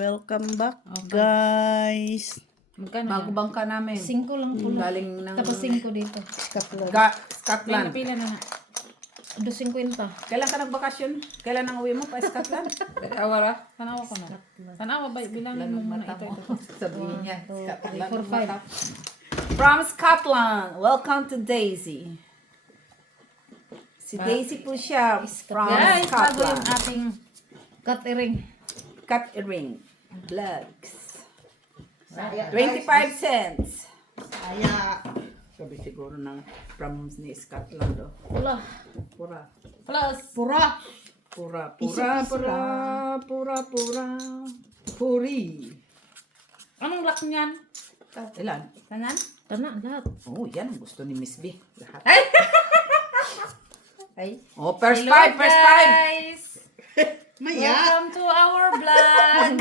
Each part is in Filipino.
Welcome back, guys. Magkano Bago yan? bangka namin. 5 lang po. Galing ng Tapos 5 dito. Scotland. Pila na nga. 250. Kailan ka nagbakasyon? Kailan ang uwi mo pa Scotland? Awara. Tanawa ko na. Tanawa ba? Bilangin mo muna ito. Sabihin niya. 3, Scotland. 4, 5. From Scotland. Welcome to Daisy. Si Daisy po siya from Guys, bago yung Scotland. ating cut earring. Cut earring. Vlogs. 25 cents. Saya. Sabi siguro ng from ni Scotland. Oh. Wala. Pura. Plus. Pura. Pura, pura, Piso-piso pura, pura, pura, puri. Anong lock niyan? Ilan? Tanan? Tanan, lahat. Oh, yan ang gusto ni Miss B. Lahat. Ay. Oh, first Hello, five, first five. guys. Maya. Welcome to our vlog.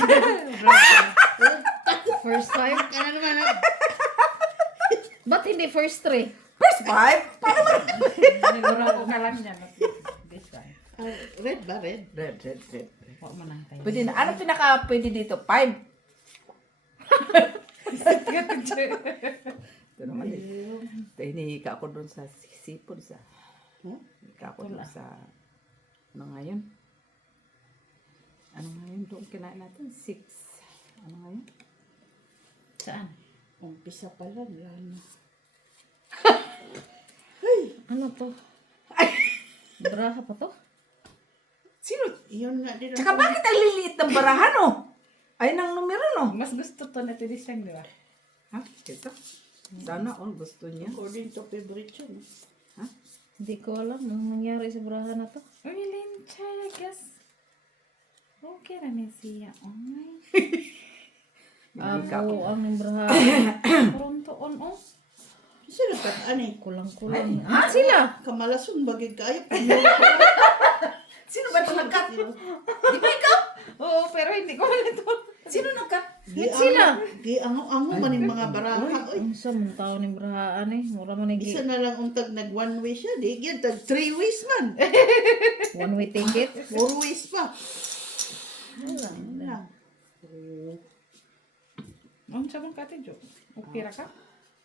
First time? Ano naman? Ba't hindi first 3? First five? Paano ba? Siguro ako ka lang dyan. This time. Red ba? Red? Red, red, red. Huwag mo nang tayo. Pwede na. Ano pinaka pwede dito? Five. Ito naman eh. Hinihika ako doon sa sipon sa. Hinihika ako doon sa. Ano ngayon? Ano ngayon doon kinain natin? 6. Ano ngayon? Saan? Umpisa pa lang. Yan. Ano to? Braha pa to? Sino? Yun nga din. Tsaka bakit ang liliit ng barahan oh? Ay nang numero no? Mas gusto to na tinisang, di ba? Ha? Ito? Sana all gusto niya. According to favorite yun. Ha? Hindi ko alam anong nangyari sa braha na to. Uy, Lincha, I guess. Okay na niya siya. Oh my. Hinihika Ako ko. ang braha. Pronto on, oh. Sino ka? Ani? Kulang-kulang. Ay, Sila? Kamalasun bagay kayo. Sino ba ito nag-cut? Di ba ikaw? Oo, pero hindi ko alam ito. Sino nag-cut? Sila? Di ango-ango man yung mga baraha. Oy. Ang samang tao ni brahaan eh. Mura man nag Isa na lang untag nag one way siya. Di yan. Tag 3 ways man. one way ticket. 4 ways pa. Wala. Lang. Ang sabang kati, Jo. Okay ra ka?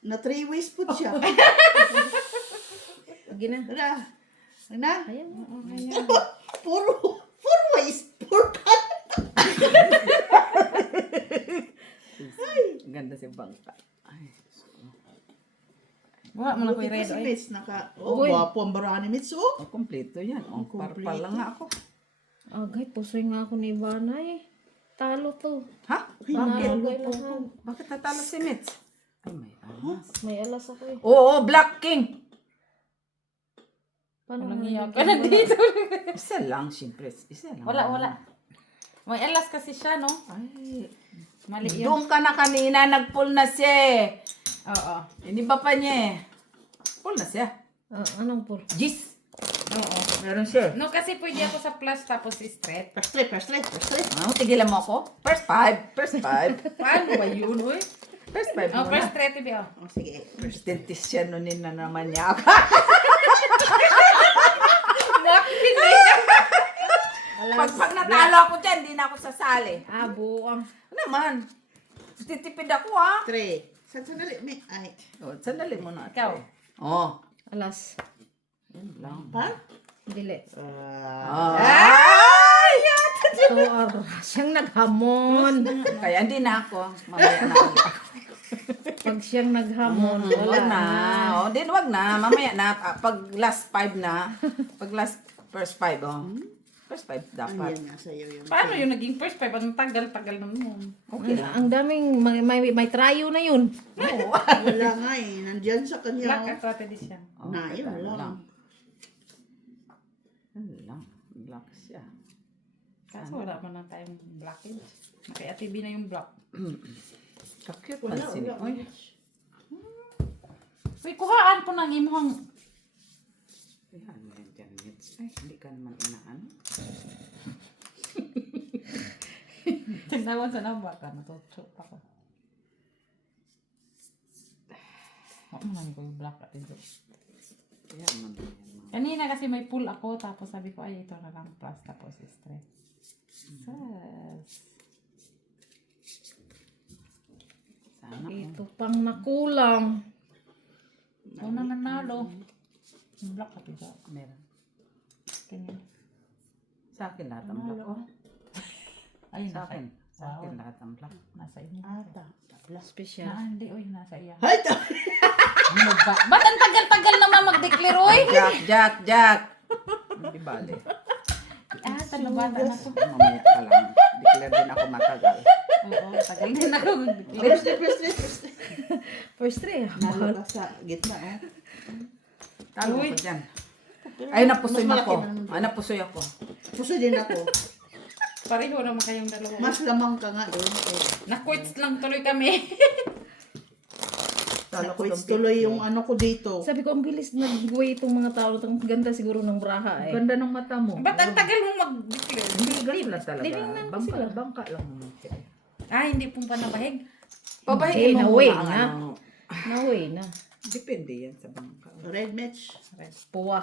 Na 3 ways po siya. Lagi na. Tara. Na? Ayan. Ayan. Puro ways. Puro Ganda si Bangka. Ay, Wala mo na ko Ito i-read. si Ay. Miss, oh, Uy. gwapo ang baraha ni Miss, oh. oh, kompleto yan. Oh, parpal lang nga ako. Agay, pusoy nga ako ni Ivana eh. Talo to. Ha? Panalo Bakit? ko lahat. Bakit natalo si Mitz? Ay, may alas. May alas ako eh. Oo, Black King. Paano Walang nga iyak naging ka na dito. Isa lang, siyempre. Isa lang. Wala. May alas kasi siya, no? Ay, Mali yun. doon ka na kanina, nag-pull na siya eh. Oo. Hindi ba pa niya eh? Pull na siya. anong pool? Gis. Oo. Meron siya. No, kasi pwede ako sa plus tapos straight. First try. Ano, tigilan mo ako? First five. Paano ba yun, uy? First five Oh, muna. first straight, ibi, oh. Oh, sige. First dentisyanonin na naman niya ako. Pag natalo ako dyan, hindi na ako sasali. Buang. Ano naman? Titipid ako ha. 3. Sandali. Ay. Oh, sandali mo na. Ikaw. Oh. Alas. Yan lang. Pa? Dili. Ay! Ito, siyang naghamon. Kaya hindi na ako. Mamaya na ulit ako. Pag siyang naghamon, wala Wag na. na. Oh, din wag na. Mamaya na. Pag last five na. Pag last first five, oh. First five dapat. Ayan nga sa'yo yun. Paano yung naging first five? Ang tagal-tagal naman. Okay lang. Ang daming, may tryo na yun. Oo. Wala nga eh. Nandyan sa kanya. Black at strategy siya. Oh, Na, yun ano lang. Ano lang. Black siya. Kaso wala man lang tayong blockage. Naki-ATV na yung block. Kakit Wala. pansin. Oy. Uy, kuhaan po ng imuhang... Ayan mo yan dyan, Mitz. Ay, hindi ka naman inaano. Tinawan sa nabak ka. Natutsok ako. Huwag mo namin ko yung block at ito. Ayan mo yan. Kanina kasi may pull ako, tapos sabi ko, ay, ito na lang plus, tapos straight. Sas. Sana. Ito pang nakulang. Unang nanalo. Black ka pisa. Meron. Ganyan. Sa akin lahat ang black. Oh. Ay, Sa akin. Sa Wow. akin lahat ang black. Nasa inyo. Ata. Tabla. Special. Hindi, oy, nasa iya. Hay! Ano ba? Ba't ang tagal-tagal naman mag-declare, oy? Jack! Hindi bale. Ah, talabata na to. Mamaya ka lang. Declare din ako matagal. Oo, tagal din ako mag-declare. First. First three. Nalo ka sa gitna, oh. Talo ko dyan. Ay, napusoy Mas na ako. malaki naman. Ay, napusoy ako. Puso din ako. Pareho naman kayong dalawa. Mas lamang ka nga doon. Na-quits lang tuloy kami. Talo ko Nakwits doon. tuloy yung ano ko dito. Sabi ko, ang bilis nag-way itong mga tao. Ang ganda siguro ng braha eh. Ganda ng mata mo. Ba't ang tagal mong mag-declare? Hindi, ganun lang talaga. Tinignan ko sila. Bangka lang naman sila. Ah, hindi pong panabahig. Pabahin Hindi, mo na-way muna ang na. ano. Na-way na. Depende yan sa bangka. Red match. Puwa.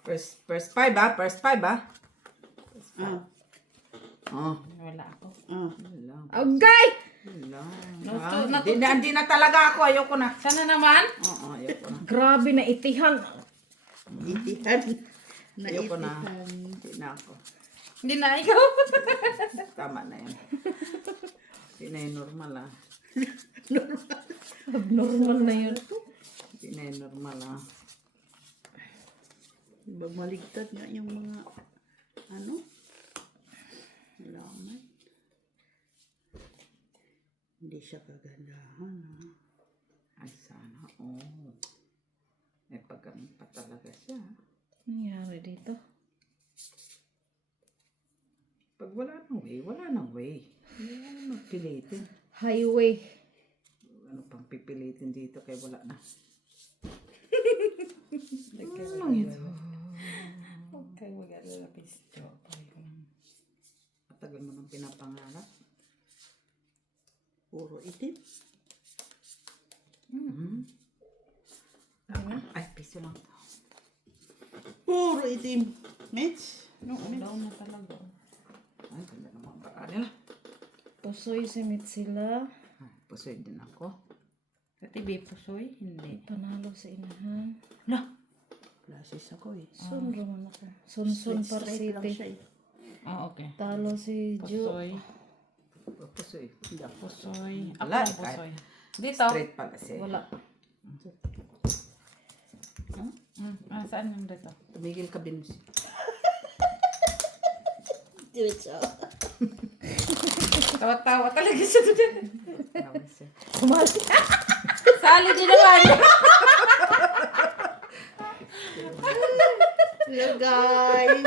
First five ah. Ah. Oh. Wala ako. Ah. Wala. Agay! Wala. Natuto- Ah, Hindi na talaga ako. Ayoko na. Sana naman. Oo, ayoko na. Grabe na itihan. Itihan. Ayoko na. Naitihan. Hindi na ako. Hindi na ikaw. Tama na yan. Hindi na yun normal ah. Abnormal na yun. Hindi na yun normal ah. Maligtad nga yung mga ano? Laman. Hindi siya kagandahan. Ha? Ay sana. Oh. May pagkaroon pa talaga siya. Nangyari dito. Pag wala nang way, wala nang way. Hindi na magpilitin. Highway. Ano pang pipilitin dito kay wala na. Ano ito? Okay, mag-alala pisto. Matagal mo nang pinapangarap. Puro itim. Ay, piso lang. Puro itim. Mitch. No, daw na talaga. Ay, ganda naman ang baka nila. Pusoy simit sila. Ay, pusoy din ako. Sa TV pusoy? Hindi. Panalo sa inahan. Plasis ako eh. Sun naman ako. Sun para Straight lang siya City. eh. Ah, okay. Talo si Ju. Pusoy. Pusoy. Hindi ako. Pusoy. Ako Wala, ang pusoy. Dito. Straight pala siya. Wala. Saan yung dito? Tumigil ka, Binus. Diretso. Tawa-tawa talaga siya doon. Tawag siya. Kumali. Sali din naman. Hello guys.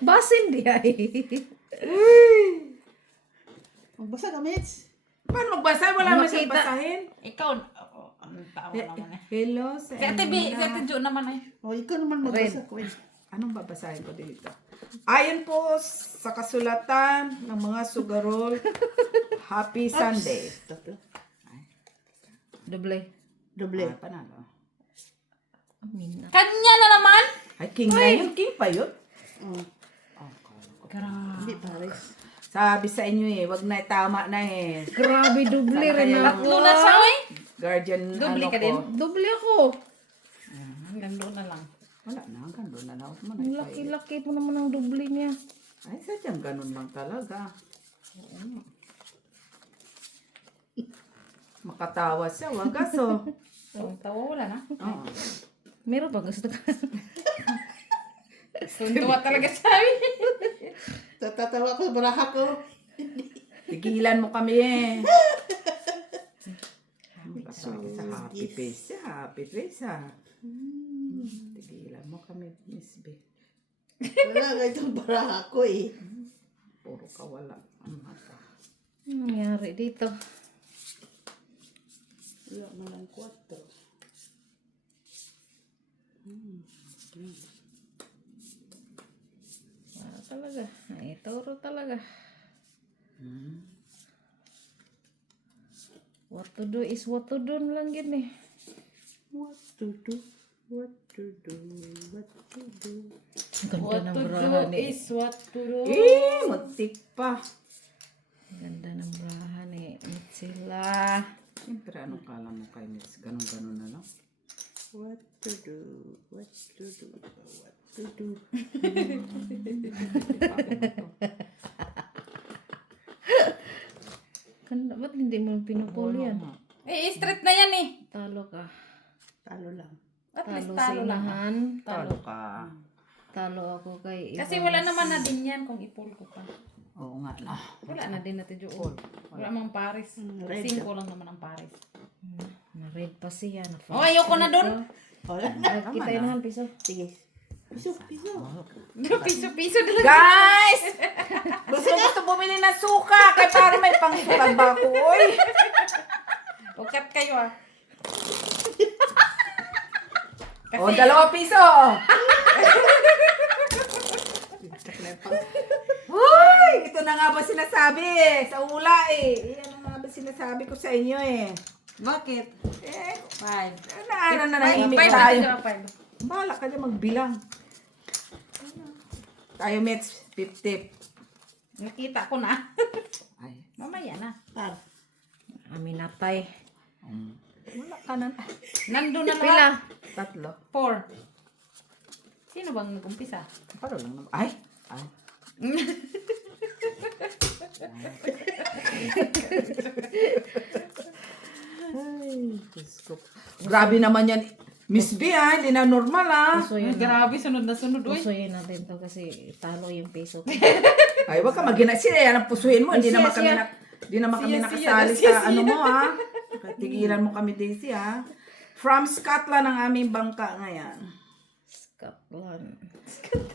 Basin di ay. Magbasa ka, Mitch. Paano magbasa? Wala naman siyang Makita. basahin. Ikaw, ang tawa naman eh. Hello sa Si Ate B, si Ate Jo naman eh. O, ikaw naman magbasa ko eh. Anong babasahin ko dito? Ayon po sa kasulatan ng mga sugarol, Happy Sunday. Tatlo. Doble. Doble. Ay, panalo. Amin na. Kanya na naman. Ay, king na yun. King pa yun. Oh, Oh, kala ko. hindi pares. Sabi sa inyo eh, wag na tama na eh. Grabe doble Sana rin kaya ako. Tatlo na siya eh. Guardian, Doble ano ka ko. din? Doble ako. Hanggang doon na lang. Wala na, gano'n na lang. Huwag mo na Ang ipahit. laki-laki mo naman ang doble niya. Ay, sadyang ganun lang talaga. Oo. Makatawa siya, wagas oh. So, tawa wala na. Oo. Meron ba gusto ka? Tuntua talaga sabi. Tatatawa ko, baraha ko. Tigilan mo kami eh. Sabi sa happy face siya, happy face ha. Tigilan mo kami, Miss B. Wala nga itong baraha ko eh. Puro kawala ang mata. Anong nangyari dito? Wala na lang 4. Wala talaga. Ay, toro talaga. What to do is what to do lang yun eh. What to do? What to do? What to do? Ang What ganda ng to braha do ni. is what to do. Eh, muntik pa. Ang ganda ng braha sila. Siyempre, anong kala mo kay Miss? Ganun-ganun na lang. What to do? What to do? What to do? Ba't hindi mo pinupulo yan? Eh, straight na yan eh. Talo ka. Talo lang. At least Talo sa talo lang. inahan. Talo ka. Talo ako kay Kasi Ibang. wala naman na din yan kung ipul ko pa. Oo nga na. Wala na din natin yung Full. Wala mang pares. red 5 lang naman ang pares. Na-red pa siya. Oh, ayoko na dun. Wala. Kita inahan piso. Sige. Piso, piso. Piso-piso dalaga. Guys! Gusto bumili ng suka kay para may pangsuka ba ko, oy? Ukat kayo ah. O, 2 piso. Uy! Ito na nga ba sinasabi eh. Sa ula eh. Yan na nga ba sinasabi ko sa inyo eh. Bakit? Eh, 5. ano na nahimik tayo. 5. Bahala ka na magbilang. Tayo, Mets. 50. Nakita ko na. Ay. Mamaya na. Par. Aminatay. Wala ka na. Nandun na Pila. lahat. 3. 4. Sino bang nag-umpisa? Paro lang naman. Ay. Ay. Ay, Diyos ko. Grabe naman yan. Miss B ah, hindi na normal ah. Pusoyin na. Grabe, sunod na sunod. Uy. Pusoyin natin to kasi talo yung piso. Ay, wag ka magina. Sila yan ang pusuhin mo. Hindi Siya, naman kami siya. hindi naman kami Siya, nakasali siya, sa ano mo ah. Tigilan mo kami, Daisy ah. From Scotland ang aming bangka ngayon. Scotland.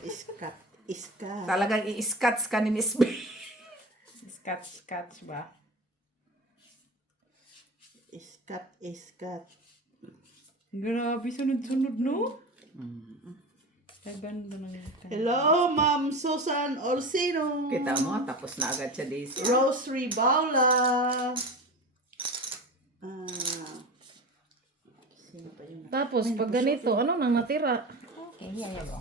Iskat. Iskat. Talagang i-scotch ka ni Miss B. Scotch ba? Iskat. Iskat. Grabe, sunod-sunod, no? Kaganda ng Hello, Ma'am Susan Orsino. Kita mo, tapos na agad siya, Daisy. Rosary Baula. Sino pa yun? Tapos pag ganito, ano nang natira? Okay, ayaw ko.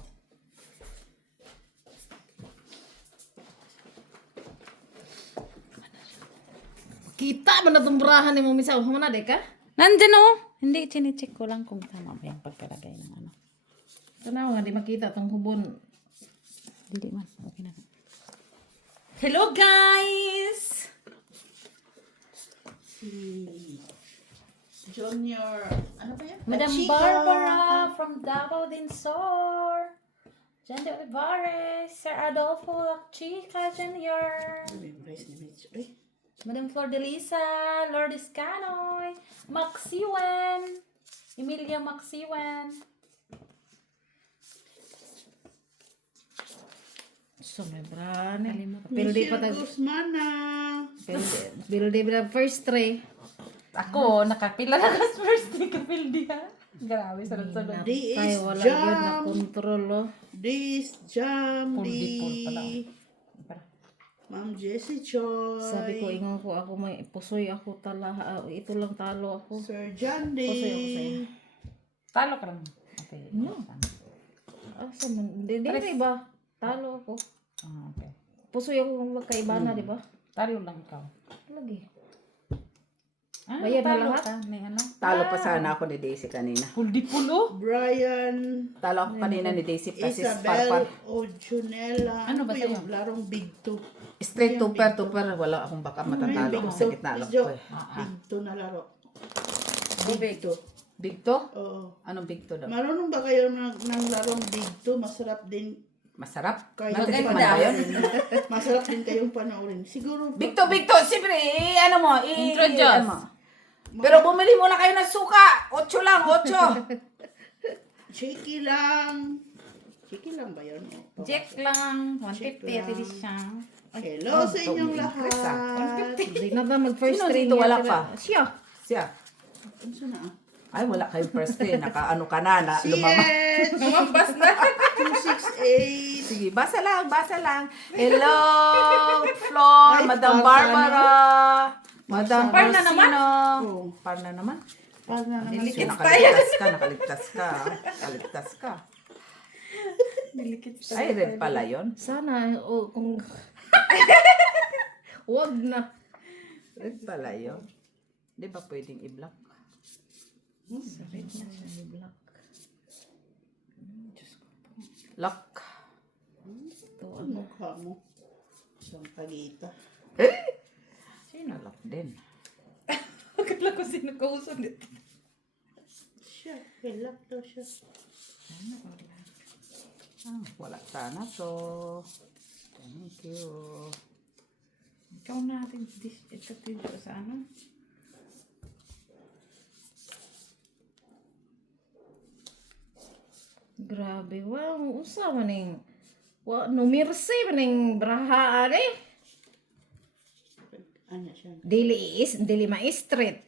Kita man na itong burahan ni mo misaw. Humana de ka? Nandyan oh. Hindi, chine-check ko lang kung tama ba yung pagkalagay ng ano. Tanaw nga di makita itong hubon. Hindi man. Okay na. Hello guys! Junior. Ano ba yan? Madam Chica. Barbara from Davao din Sur. Jan de Olivares, Sir Adolfo Chica Jr. Memorize ni Mitch. Ay. Madam Flor de Lisa, Lourdes Canoy, Maxiwen, Emilia Maxiwen. Sumebra ni. Pero di pa Michelle tag... Guzmana. Pero di ba first tray? Ako, nakapila na kas first day kapildi ha. Grabe, sunod-sunod. Di Tayo is wala yun na jam. kontrol oh. This jam. Puldi-pul pala. Ma'am Jessie Choi. Sabi ko, ingon ko ako may pusoy ako tala. Ito lang talo ako. Sir John D. Pusoy ako sa'yo. Talo ka lang. Okay. No. Asa man? Di ba? Talo ako. Ah, okay. Pusoy ako magkaibana, di ba? Talo lang ikaw. Lagi. Ah, Bayad na talo lahat? ka. May ano? Talo pa sana ako ni Daisy kanina. Puldi-pulo? Brian. Talo ako kanina ni Daisy kasi Isabel parpar. Ojunela. Ano ba yung sa'yo? larong Big Two? Straight tupper. Wala akong baka matatalo ko sa gitna lang ko eh. Big Two na laro. Big. Big to? Oo. Anong big to daw? Marunong ba kayo ng larong Big Two? Masarap din Masarap? kayo Natitikman na ba yun? Masarap din kayong panoorin. Siguro. Big to! Siyempre, ano mo? Introduce. ano mo? Pero bumili muna kayo ng suka. 8 lang, 8. Cheeky lang. Cheeky lang ba yun? Jack lang. Check 150 lang. at least siya. Hello sa inyong Chris, lahat. Hindi na ba mag-first Sino tray dito niya? wala Tira- pa? Siya. Siya. Ano sana ah? Ay, wala kayong first day. Naka-ano ka na lumama. CH Lumampas na. 268. Sige, basa lang. Hello, Flor, Ay, Madam Parsa Barbara, Madam Par na naman? Parsino. Oh. Par na naman. Para na naman Siya, siya. nakaligtas ka. Nilikit Ay, red pala yun. Sana, kung... Wag na. Red pala yun. Di ba pwedeng i-block? Sabi na siya ni Black. Diyos ko po. Lock. Ito, Ang mukha mo. Isang pagita. Sino lock din? Akala ko sino kausap nito. Siya. Hilap daw siya. Wala sana to. Thank you. Ikaw natin ito dito sa ano? Grabe, wow, usa maning numerse maning brahaan eh. Ano siya? Dili ma-street.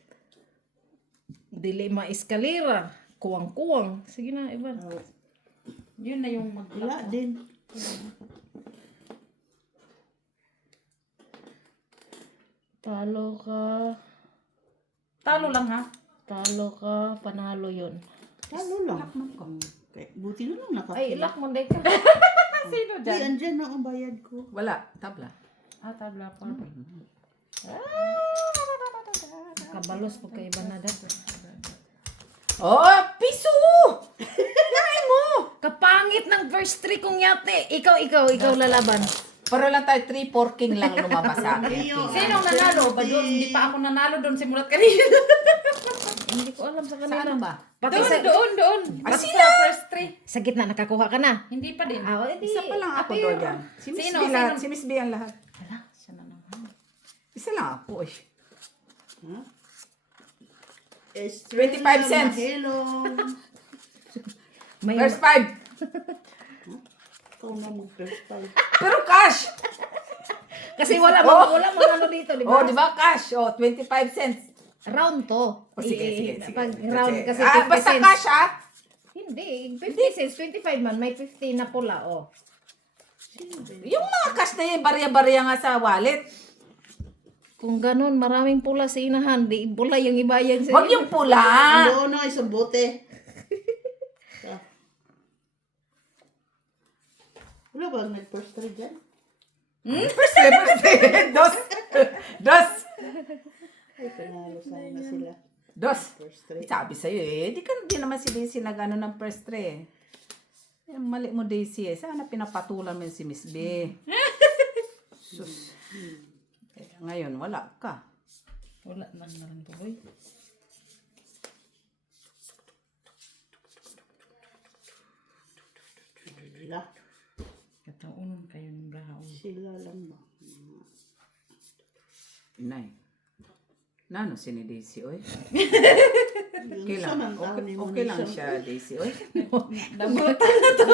Dili ma-eskalera. Kuwang-kuwang. Sige na, Ivan. Oh, Yun na yung wala din. Talo ka. Talo lang ha. Talo ka. Panalo yun. Talo lang. Lock man ko. Okay. Buti na lang nakapila. Ay, ilak mo, Deka. Sino Ay, dyan? andyan na ang bayad ko. Wala. Tabla. Tabla po. Kabalos po kay Ivan na dito. Oh, piso! Kain mo! Kapangit ng first three kong yate. Ikaw lalaban. Para lang tayo 3-4 king lang lumabas sa akin. Sinong nanalo? Ba doon? Hindi pa ako nanalo doon simulat kanina. Hindi ko alam sa Sa kanila. ano ba? Pati Doon. Ah, Pati sila! sa first three. sa gitna nakakuha ka na. Hindi pa din. Ah, edi, Isa pa lang ako appear. doon yan. Si Miss Sino? B lahat. Sino? Si Miss B ang lahat. Wala, siya na naman. Isa lang ako eh. Huh? 25 cents. Hello. May, First 5. Ikaw na mo first time. Pero cash! kasi wala mga ano dito, di ba? Oh, di ba cash? Oh, 25 cents. Round to. Oh, sige. Pag round kasi Ah, 50 basta cents. cash ah. Hindi, 50 cents, 25 man, may 50 na pula, oh. Yung mga cash na yun, barya-barya nga sa wallet. Kung ganun, maraming pula sa inahan, di pula yung ibayad sa Huwag yung pula. No, isang bote. Ah. Wala ba ang nag-first try dyan? First day. Dos. Ay, panalo sana sila. Dos. First try. Sabi sa'yo eh, di naman si Daisy nag-ano ng first try eh. Yung mali mo Daisy eh. Sana pinapatulan mo yun si Miss B. Sus. Eh, ngayon, wala ka. Wala man na rin tuloy. Wala. Kataunon kayo ng brahaon. Sila lang ba? Nay. Nano si ni Daisy oy? Yung Okay isa lang. man tao ni Okay lang Monisa. siya Daisy oy. Ano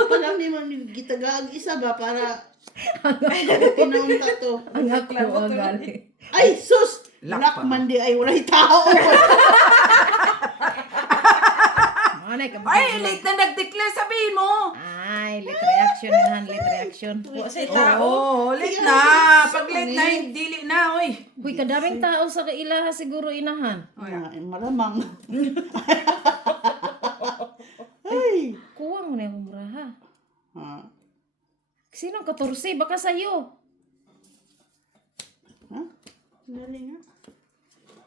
pa lang ni man gitagaag isa ba para tinaunta to. Ang ako ang gali. Ay, sus! Lock Black pa. man di ay walay tao. Manay ka. Ay, late na nag-declare sabihin mo. Ay, late reaction yan, late reaction. Oo, late na. Pag late na, dili na oy. Huy, kadaming tao sa kailaha siguro inahan. Ay, malamang. Ay. Kuwang mo na yung braha. Ha? Sinong 14? Baka sa'yo. Ha? Dali nga.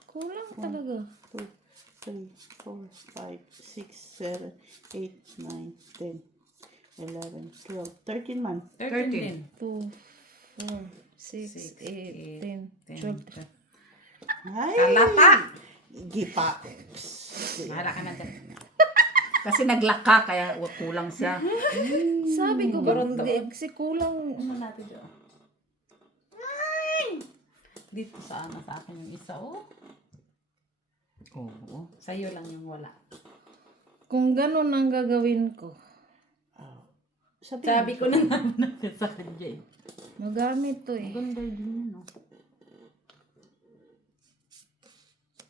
Kulang talaga. 2, 3, 4, 5, 6, 7, 8, 9, 10, 11, 12, 13 man. 13. 2, 4, 6, 8, 10, 12. Ay! Kalata. Gipa. Bahala ka na dyan. Kasi naglaka, kaya kulang siya. Sabi ko, kasi kulang. Ano natin dyan? Dito sa akin yung isa, oh. Oo. Sa'yo lang yung wala. Kung ganun ang gagawin ko, Sabi ko na naman sa kanya eh. magamit to eh. Ganda din yun, no?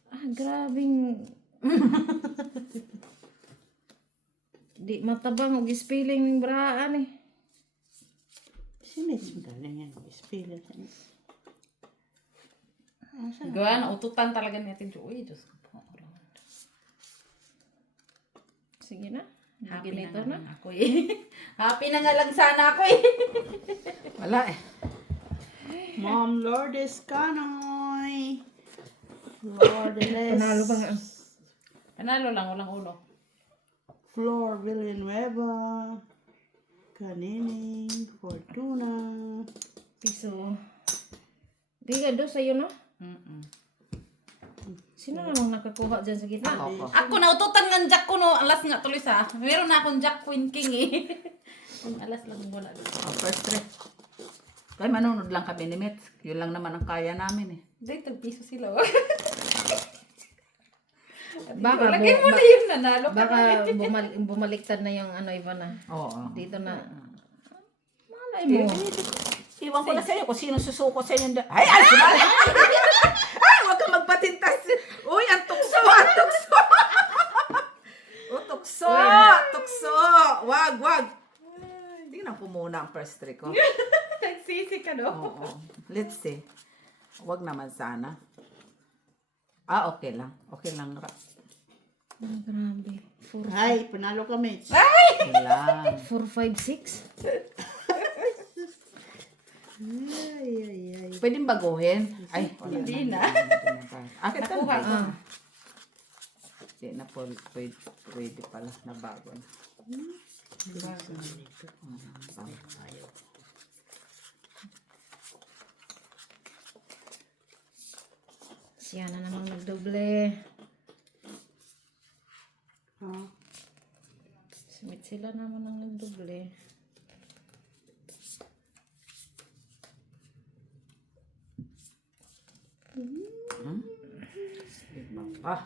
Ah, grabing... Di matabang og spelling ng brahaan eh. Sinis mo galing yan. Spiller yan. Gawa na, ututan talaga natin. Uy, Diyos ko po. Sige na. Happy Ganito na na. nga ako eh. Happy na nga lang sana ako eh. Wala eh. Mom Lourdes Canoy. Flor de Les. Panalo pa nga. Panalo lang, walang ulo. Flor Villanueva. Kanining. Fortuna. Piso. Biga do sa'yo, no? Sino namang nakakuha dyan sa gitna? Ako. Ako naututan ng jack ko no, alas nga tuloy sa. Meron na akong jack queen king eh. Kung alas lang wala. Oh, first three. Kaya manunod lang kami ni Mitch. Yun lang naman ang kaya namin eh. Dito piso sila. Baka, Lagay mo na yung nanalo ka. baka bumaliktad na yung ano, Ivana. Oo. Dito na. Malay mo. Iwan ko na sa iyo kung sino susuko sa inyo. Ay, ay, sumali! Ay, huwag kang magpatintas. Uy, ang tukso, ang tukso. O, tukso, tukso. Wag. Tingnan ko muna ang first three ko. Nagsisi ka no? Oo. Let's see. Wag naman sana. Ah, okay lang. Okay lang. Oh, grabe. Ay, panalo ka, Mitch. Okay lang. 4, 5, 6. Ay. Pwedeng baguhin. Ay, wala Hindi na. Akin Nakuha ko. Hindi na po. Pwede pala na bago. Siya na namang nagdoble. Ah, Sumit sila naman ang nagdoble. Ah,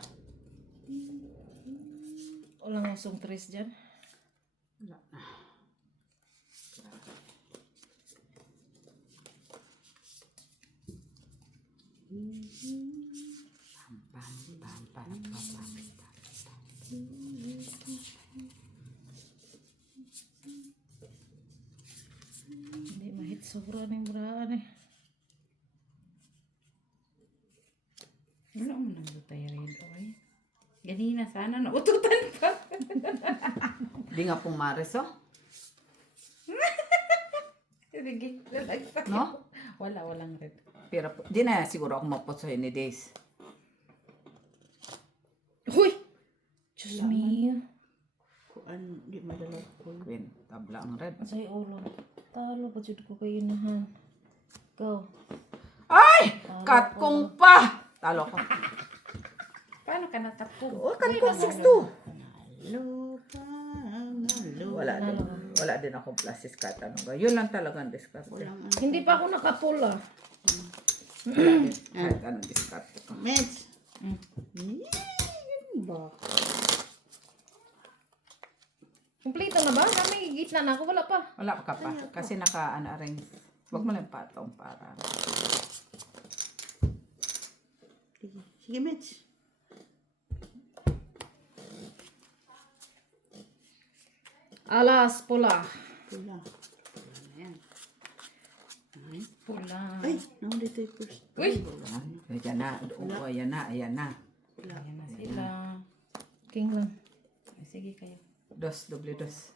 Walang usong tres dyan. Hindi mahit sobra ng braan eh. Wala mo nang tayo rin. Okay. Ganina sana naututan pa. di nga pumares, oh. Sige, lalagay. No? Walang red. Pero, di na siguro ako mapotsoy ni Days. Huy! Diyos mio. kuan, di madala ko. Queen, tabla ang red. Say ulo. Talo pa jud ko kayo na ha. Go. Ay! Cut kong pa! Talo ko. Paano ka natakbo? Oh, cut ko 6-2. Panalo, panalo. Wala din akong plasis cut. Ano ba? Yun lang talaga ang discard. Walang ano. Hindi pa ako nakapula. Kahit anong discard ko. Mitch. Yun ba? Kumpleto na ba? May gitna na ako. Wala pa. Wala ka pa. Kasi naka-arrange. Huwag mo lang patong para. Sige, Mitch. Alas, pula. Pula. Ayan. Pula. Ay, naman dito yung first. Uy! Ayan na. Oo, ayan na. Ayan na. Pula. Ayan na sila. King lang. Ay, sige kayo. Doble dos.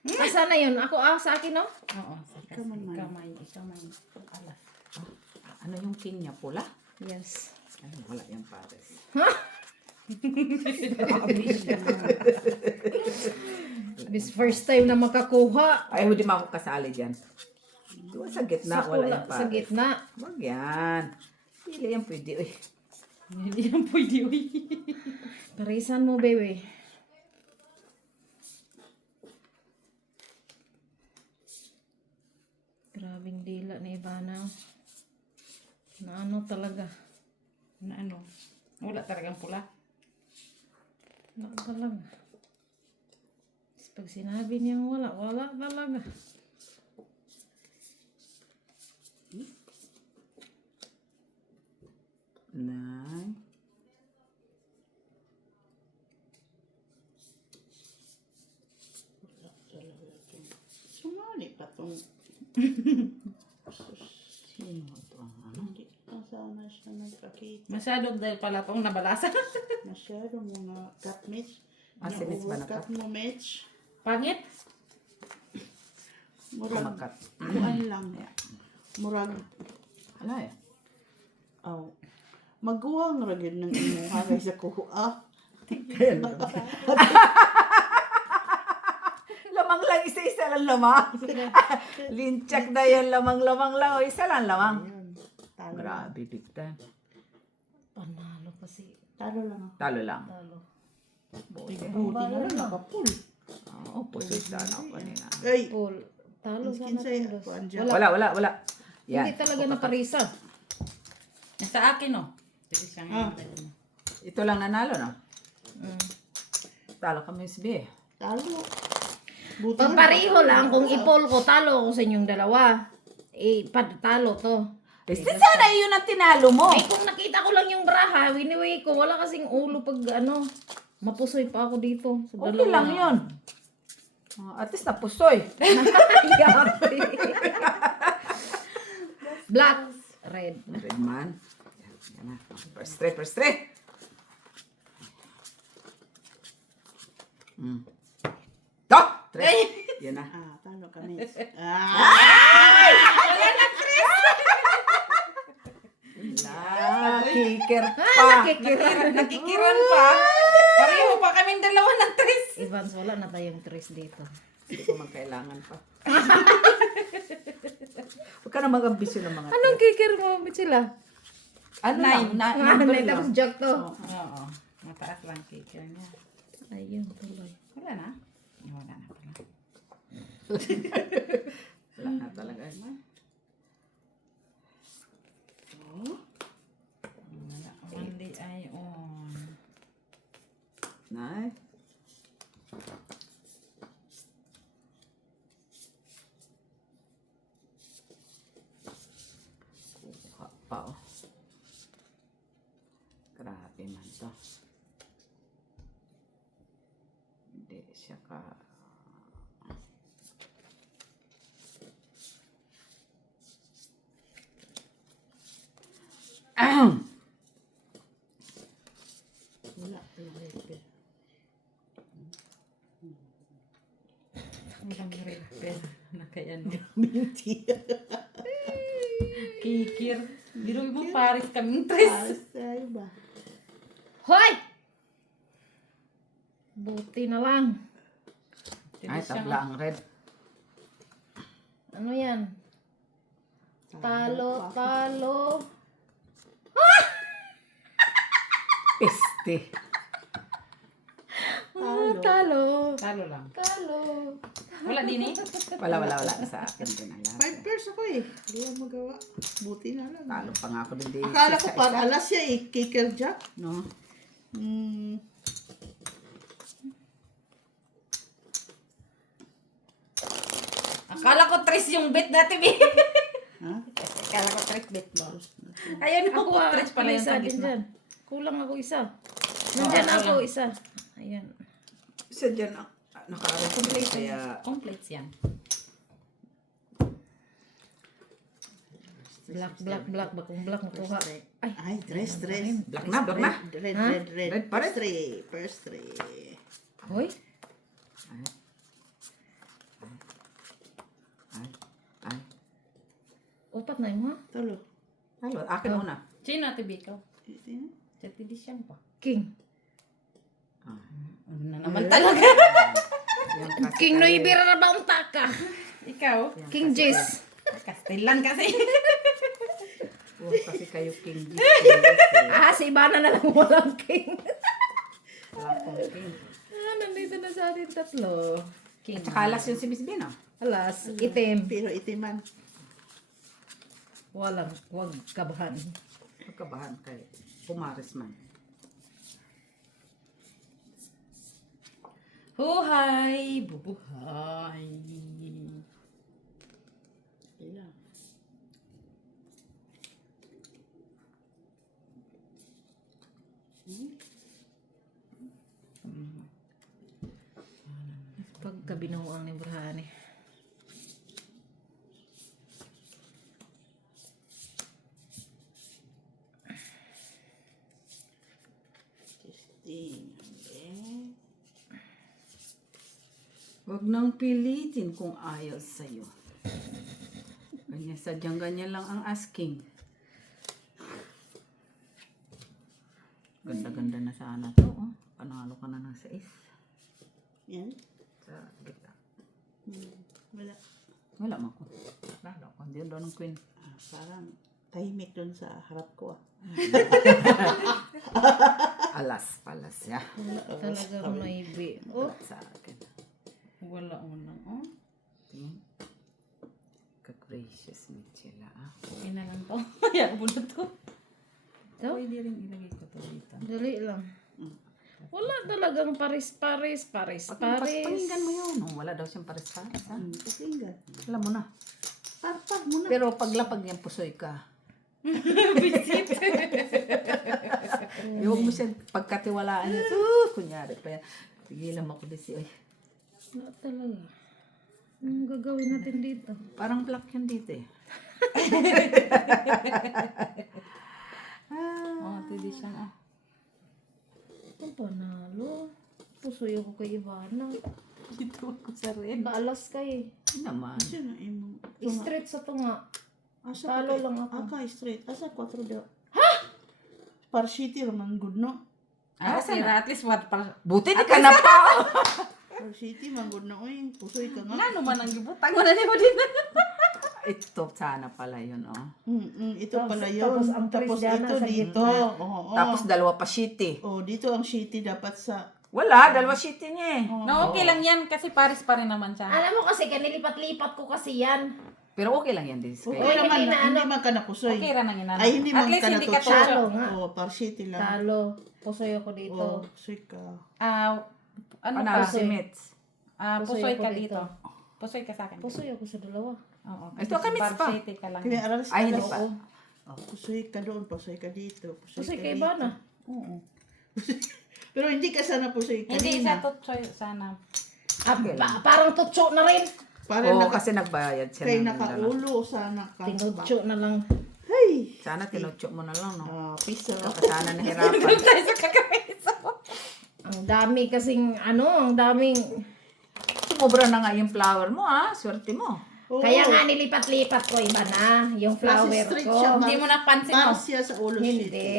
Asa na yun? Ako, sa akin, no? Oo, sa Kamay. kamay. Alas. Ano yung king niya? Pula? Yes. Ay, wala yung pares. This first time na makakuha. Ay, hindi mo ako kasali dyan. Doon sa gitna, Sa wala pula, yung pares. sa gitna. Wag yan. Pili yan pwede. Uy. Hindi yan pwede. Uy. Parisan mo, baby. Grabing dila ni Ivana. Na ano talaga. Na ano? Wala talagang pula. Wala talaga. Pag sinabi niyang wala, wala talaga. Nine. Sumali pa tong. Sino ito ang ano? Hindi na sana siya nagpakita. Masyadong dahil pala pong nabalasa. Masyado mga cut, Mitch. Si Mitch ba cut mo, Mitch. Pangit. Murag, Kumakat. kuan lang. Murag, Ala eh. aw. Maguwang ra gyud ng imuha kaysa ko. Lamang lang, isa-isa lang lamang. Linchak na yan, lamang-lamang lang. O, isa lang lamang. Ayun. Talo lang. Grabe, big time. Panalo kasi. Talo lang. Talo lang. Talo. Buti na lang nakapul. Oo, pusoy sana ako kanina. Ay, Paul, talo Miskin sana sa'yo, tulos. kuan dyan. Wala. Yan. Hindi talaga naparisa. Sa akin, oh. Sige siya Ah. Ito lang nanalo, no? Mm. Talo kami si B. talo. Buti Pag na pareho nakapul. lang, kung ipol ko, talo ako sa inyong dalawa. Talo to. Sana yun ang tinalo mo. Ay, kung nakita ko lang yung braha, winiwi ko, wala kasing ulo pag mapusoy pa ako dito. Sa Okay dalawa. lang yun. At least napusoy. Yari. Black, red. Red man. Yan na. First three. To! Tres. Yan na. Talo kami. Kicker pa. Nakikiran pa. Pareho pa kaming dalawa ng tres. Evans, wala na tayong tres dito. Hindi ko man kailangan pa. Huwag ka na mag-ambisyon ng mga Anong kicker mo, sila? Ano lang? Number tapos jack to. Oo. Mataas lang kicker niya. Ayun, tuloy. Wala na. Wala na pala. Wala na talaga. Mali ay on. Nay. Kuha pa oh. Grabe man to. Hindi siya ka... Wala. Ang red na kaya no. Minti. Kikir. Biro mo pares kaming tres. Ay ba? Hoy! Buti na lang. Ay, tabla ang red. Ano yan? Talo. Peste. Talo. Talo lang. Talo. Wala din eh. Wala. Sa akin din ang lahat. 5 pairs ako eh. Hindi lang magawa. Buti na lang. Talo pa nga ako din din. Akala ko para alas siya eh. Kicker jack. No? Akala ko tres yung bet dati, B. Ha? Akala ko tres bet mo. Ayun Ako ako, tres pala yung isa sa din gitna. dyan. Kulang ako isa. Nandyan ako isa. Ayan. Isa dyan ang naka-complete kaya Complete yan. Black. Bakong black makuha. Ay, Ay, dress. black na. Red. Red pa rin? First three. hoy. Ay. Upat na yun ha? Talo. Talo, akin una. Sino ate Bikaw? Ito yun. Sa tidi siyang pa. King. Ano na naman talaga? Yung kasi King tayo- Noibira na ba ang taka? Ikaw? King Jess. Kastilan kasi. Huwag kasi kayo king G. Si Ivana na lang walang king. Wala akong king. Nandito na sa atin tatlo. At saka alas yun si Miss Bino. Alas, itim. Pero itiman. Huwag kabahan. Magkabahan kay pumaris man. Huhay! Bubuhay! Ilang. Pagka binuang ni Burhani. Huwag nang pilitin kung ayaw sa'yo. Ganyan, sadyang ganyan lang ang asking. Ganda-ganda na sana to. Oh. Panalo ka na ng 6. Yan. Sa gitna. Wala. Wala mo ko. Lalo ko. Hindi doon ng queen. Parang tahimik doon sa harap ko ah. Alas, palas ya. Wala talagang naibi. Oh, Sa akin. wala mo lang. Oh, Tingin. Ka-gracious meet sila ah. okay na lang to. Kaya mo na to. Ito? Pwede rin ilagay ko to dito. Dali lang. Wala talagang paris-paris. Pakinggan mo yun. Oh, wala daw siyang pares-pares ha. Pakinggan. Alam mo na. Parpar mo na. Pero paglapag niyan, pusoy ka. Huwag mo siya pagkatiwalaan niya. Kunyari pa yan. Tigilan mo ko disi. Oy. Wala talaga. Anong gagawin natin dito? Parang black yan dito eh. Oh, hindi siya ah. Ang panalo. Pusoy ako kay Ivana. Dito ako sa red. Kaalas ka eh. Naman. Siya na imong. Straight sa tunga. Asa Talo lang ako. Aka straight. Asa 4 daw. Ha? Par city naman good no. At least what pa. Buti di ka na pa. Par city man good no. Uy, pusoy ka nga. Ano man ang gibutang mo na ni mo din. Ito sana pala yun oh. Ito Tapos- pala yun. tapos ang Tapos Trisdana ito sa dito. gitna. Oo. Tapos dalawa pa shitty. Oh, dito ang city dapat sa. Wala, dalawa shitty niya eh. No, okay lang yan kasi pares pa rin naman siya. Alam mo kasi, kanilipat-lipat ko kasi yan. Pero okay lang yan din. Okay Uy, naman, hindi na hindi ano. man ka napusoy. Okay ra nang ina. Ay, hindi At man least ka hindi ka natutso. Talo tucho. nga. Oh, par city lang. Talo. Pusoy ako dito. Oh, pusoy ka. Ano Panalo ka? si Mitz. Pusoy ako ka dito. dito. Pusoy ka sa akin. Pusoy ako sa dalawa. Oo. Ito kami Bar pa. City ka lang. Kaya aras Ay, ka hindi lang. pa. Oh, pusoy ka doon, pusoy ka dito. Pusoy ka kay dito. Ivana. Oo. Pero hindi ka sana pusoy Hindi sa kanina. tutsoy sana. Parang tutso na rin. Para Oo, naka, kasi nagbayad siya kay ng dala. nakaulo sana ka. Tinutso na lang. Hey! Sana tinutso mo na lang, no? Piso. Sana nahirapan. Tayo sa kakamiso. Ang dami kasing, ang daming... Sumobra na nga yung flower mo, ha? Swerte mo. Oo. Kaya nga nilipat-lipat ko iba na. Yung flower Kasi straight ko. siya, Hindi mo napansin mo. Mars siya sa ulo shit. Hindi.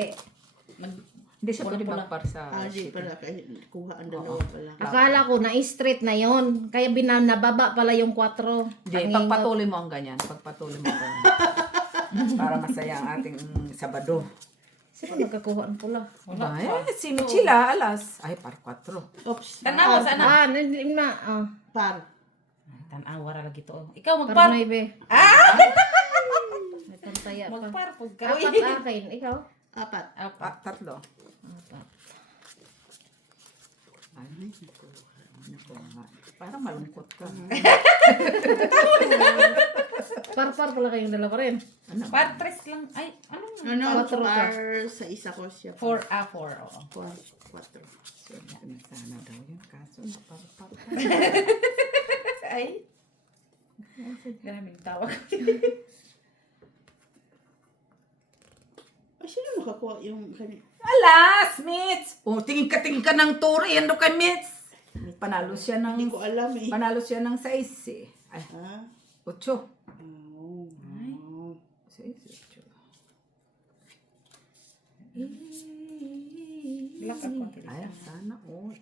Hindi siya pwede magpar sa Di pala, kahit kuha ang dalawa pala. Akala ko na-straight na yon. Kaya nababa pala yung 4. Hindi, pagpatuloy mo ang ganyan. Pagpatuloy mo ang ganyan. Para masaya ang ating Sabado. Sino nagkakuha ng pula? Ay, si Michila, alas. Ay, par 4. Oops. Tanawa sana. Nandilim na. Par. Tanawa ra lagi to. Ikaw Para magpar. na ibe. May pantaya pa. Magpar pud ka. Apat akin. Ikaw? 4. Ah, 3. Apat. Ay, naku nga. Parang malungkot ka. Par-par pala kayong dalawa rin. Ano? Par tres lang. Ay, ano? Ano, Quatro ka. par sa isa ko siya. 4 oo. 4. So, sana daw yun. Kaso, par. Ay. Maraming tawag. Ay, sino nakakuha yung kanina? Alas, Mitz! O, tingin ka ng turo. Yan do kay Mitz. Panalo siya Hindi ng... ko alam eh. Panalo siya ng 6 eh. Ay, Ha? 8. Oh. Ay. 6, 8. Ilak ako. Ay, sana all.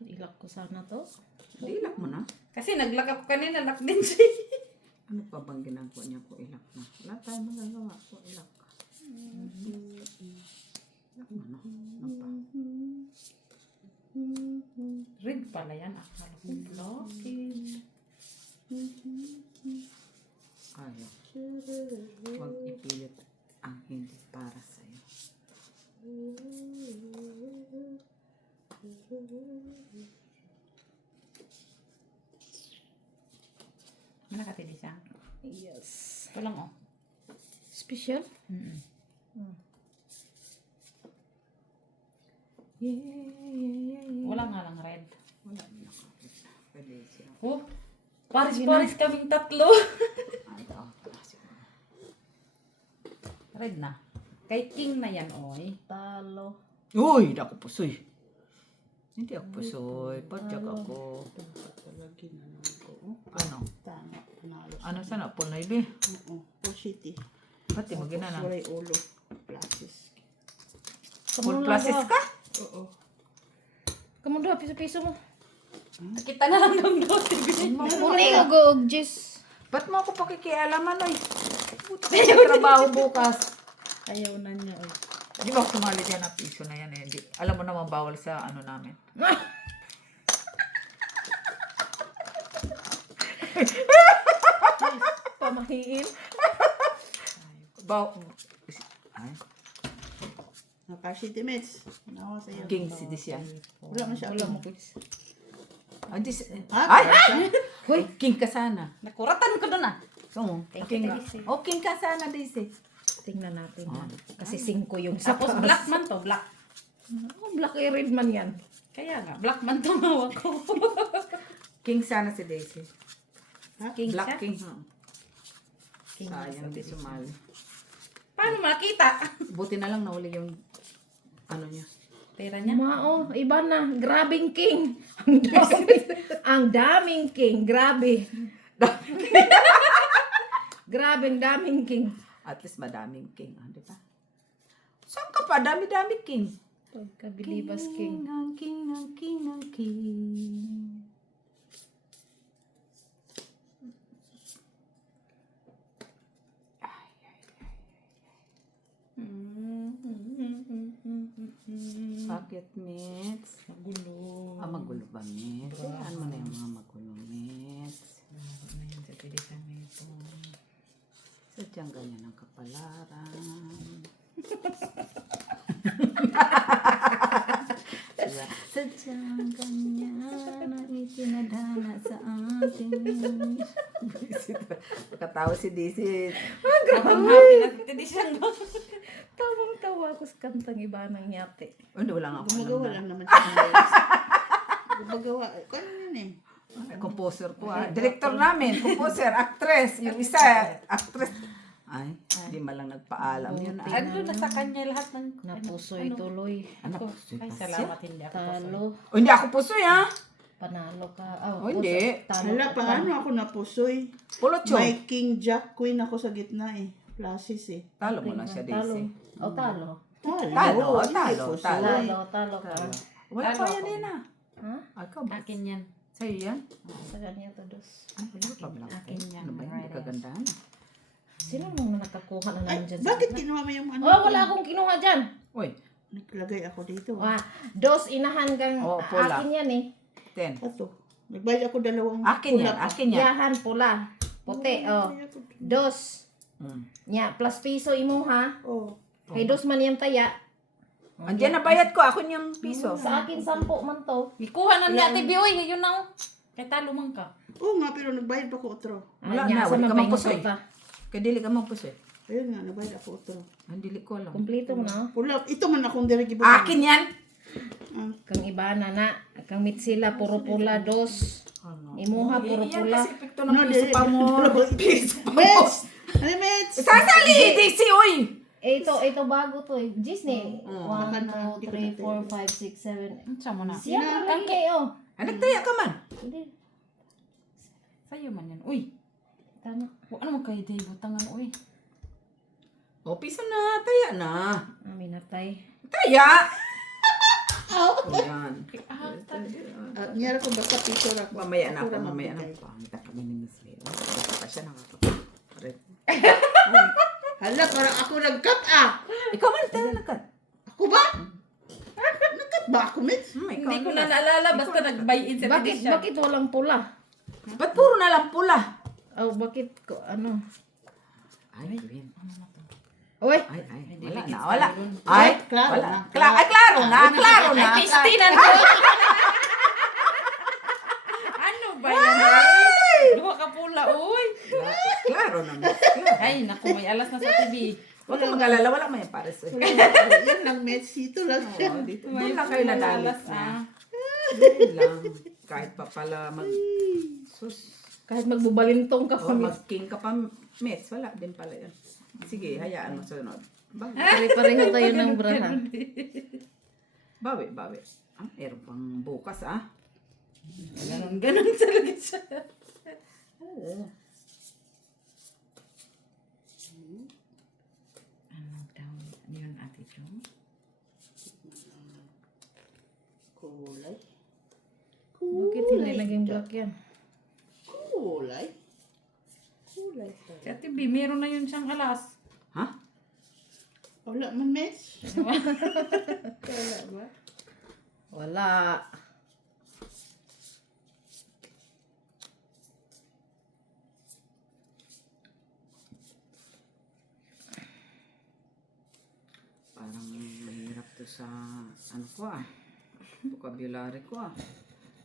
Ilak ko sana to. Ilak mo na. Kasi naglak ako kanina, lock din siya. Ano pa bang ginagawa niya ko? Ilak na. Wala tayong magagawa ko. Ilak ka. Ilak mo na. Ano pa? Red pala yan. Akala ko blocking. Ayaw. Huwag ipilit ang hindi para sa'yo. Nakatili siya. Yes. Ito lang oh. Special? Wala nga lang red. Wala na. Pwede siya. Oh, paris-paris kaming tatlo. Ay, pala siya. Red na. Kay king na yan, oy. Talo. Uy, naku pusoy. Hindi ako pusoy. Padyak ako. Talaga naman ko. Oh, Ano? tama. Panalo. Ano sana? Punay Oo. Full city. Pati mo ginana. Suray ulo. Plasis. Full process ka? Oo. Kamu doon, piso-piso mo. Kita na lang ng dote. Muni ka go, Jis. Ba't mo ako pakikialaman, oy? Puta ka sa trabaho bukas. Ayaw na niya, oy. Di ba sumali dyan na piso na yan eh? Di, alam mo naman bawal sa ano namin. Pamahiin. Ay, Naka-centimeters. Nawa sa'yo. king si Dis yan. Wala man siya. Wala mo, Chris. Ay! Hoy, king ka sana. Nakuratan ko doon ah. Oo, Thank king you, ka. Daisy. Oh, king ka sana, Daisy. Tingnan natin. ha. Kasi 5 yung Tapos sapas. black man to, black. Oh, black and red man yan. Kaya nga, black man to hawak ko. King sana si Daisy. King Black siya? king. King Sayang, di sumali. Paano makita? Buti na lang nahuli yung ano niya. Pera niya. Mao, iba na. Grabing king. Ang daming, ang daming king. Grabe. Grabe, ang daming king. At least madaming king, di ba? Saan ka pa? Dami-dami king. Pagkabilibas king. Ang king, ang king, ang king. Bakit, Mits? Magulo. Magulo ba, Mits? Saan mo na yung mga magulo, Mits? Ano yan sa pili sa meto? Sadyang ganyan ang kapalaran. Diba? Sadyang ganyan ang itinadhana sa atin. Pagkatawa si Dizzy. Habang happy na tradition mo. Tawang-tawa ako sa kantang iba ng nyate. Hindi, wala nga ako Gumagawa alam lang na. naman siya. Gumagawa. Kano yun eh? Composer po ah. Director namin, composer, actress. Yung isa, actress. Ay, hindi man lang nagpaalam yun. Ay, Ano na sa kanya lahat ng... Napusoy tuloy. anak, Ay, salamat hindi ako. Talo. O, hindi ako pusoy ha. Panalo ka. O, hindi. Talo Hala, ka pa. paano ako napusoy? Pulotso. May King Jack Queen ako sa gitna eh. Plasis eh. Talo mo na siya, Talo. Daisy. O, talo. Talo, hindi talo, pusoy. talo. Talo ka. Wala Talo pa ako. yan din ah. Ha? Ikaw ba? Akin yan. Sa'yo yan? Sa kanya to dos. Ay, wala pa ba lang? Akin yan, Ano ba yun? right. Kagandahan ah. Sino mo nakakuha na Ay, naman dyan? bakit kinuha mo yung ano? Oh, wala akong kinuha dyan. Uy, Naglagay ako dito. Dos inahan kang Oh, pula. akin yan eh. 10. Ito. Nagbayad ako dalawang Akin yan, pula. akin yan. Yahan pula. Puti, oh. Dos. Nya, plus piso imo ha. Oh. Kay dos man yan taya. Andiyan na bayad ko, ako yung piso. Sa akin 10 man to. Ikuha na niya, Ate Bioy. Yun na. Kaya talo man ka. Oo nga, pero nagbayad pa ko otro. Wala Anya, na, sa wala ka mabay mapusoy. mo pa. Kadili ka magpusoy. Ayun nga, nagbayad ako otro. Ang dili ko alam. Kumpleto mo na. Pula, ito man akong dirigi ba? Akin yan! Kang iba na. Kang mitsila puro pula dos. Imuha puro Yan pula. kasi epekto ng piso pa mo. Piso pa mo. Mets! Ano, Mets? Sasali! Daisy, uy! Ito bago to eh. Disney. 1, Kakanta, 2, hindi ko 3, 4, 5, 6, 7. Ang siya mo na. Siya lang kayo. Nagtaya ka man. Hindi. Sa'yo man yan. Uy. Tama. Ano mo kayo, Day? Butangan, uy. O, piso na. Taya na. Minatay. Taya! O, yan. Niyara ko basta piso ra ko. Mamaya na ako, ra mamaya na. magbigay. Pangita kami ni Miss Vero. Basta pa siya nakakapalit. Hala, parang ako nag-cut ah! Ikaw man tayo nagkat. Ako ba? Nag-cut ba ako, Mets? Hindi ko na naalala. Basta nag-buy-in sa tradition. Bakit walang pula? Ba't puro na lang pula? Oh, bakit ko ano? Ay, Green. Oy, Ay, wala na, wala. Ay, Ay, klaro wala. na. Ay, klaro na, klaro na. Ay, Christina na. Ano ba yan? Ay! Duha ka pula, uy. Klaro na. Ay, naku, may alas na sa TV. Huwag kang mag-alala, wala may pares. Yan lang, Mets. Ito lang siya. Oo, dito. Doon lang kayo nadalit alas, na. Doon lang. Kahit pa pala sus. kahit magbubalintong ka O, kami. mag-king ka pa, Mets. Wala din pala yan. Sige, hayaan mo sunod. Pare-pareho tayo ng braha. Bawi. Meron pang bukas, ah. Ganon talaga siya. Oo. Ano daw? Yun, Ate Jo? Kulay. Bakit hindi naging black yan? Kulay. Kulay. Si Ate B, meron na yun siyang alas. Ha? Wala man, Mitch. Wala ba? Wala. Parang mahirap to sa ano ko vocabulary ko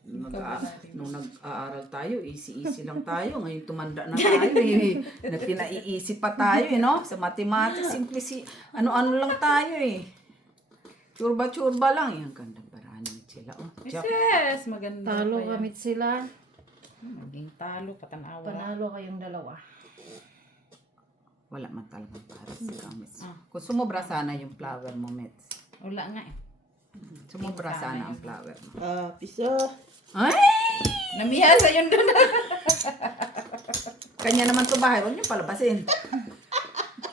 Nung nag-aaral tayo, easy-easy lang tayo. Ngayon tumanda na tayo eh. Pinaiisip pa tayo eh, no? Sa mathematics, simple ano-ano lang tayo eh. Churba-churba lang. Yan, gandang paraan sila. Oh, Jack. Yes, maganda Talo pa yan. kami sila. Maging talo, patanawa. Panalo kayong dalawa. Wala man talagang para si Kamits. Kung sumobra sana yung flower mo, Mets. Wala nga eh. Sumobra sana ang flower mo. Piso. Ay! Namihasa yun doon. Kanya naman to bahay. Huwag niyo palabasin.